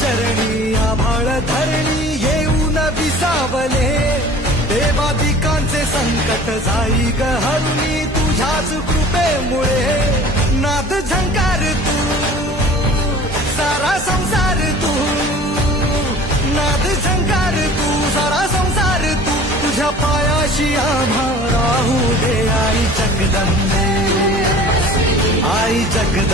चरणी आभाळ धरणी येऊन विसावले देवादिकांचे संकट जाई ग हरुणी तुझ्याच कृपेमुळे नाद झंकार तू सारा संसार तू नाद झंकार तू सारा संसार तू तुझ्या पायाशी आम्हा राहू दे आई जगदंबे आई जगदंबे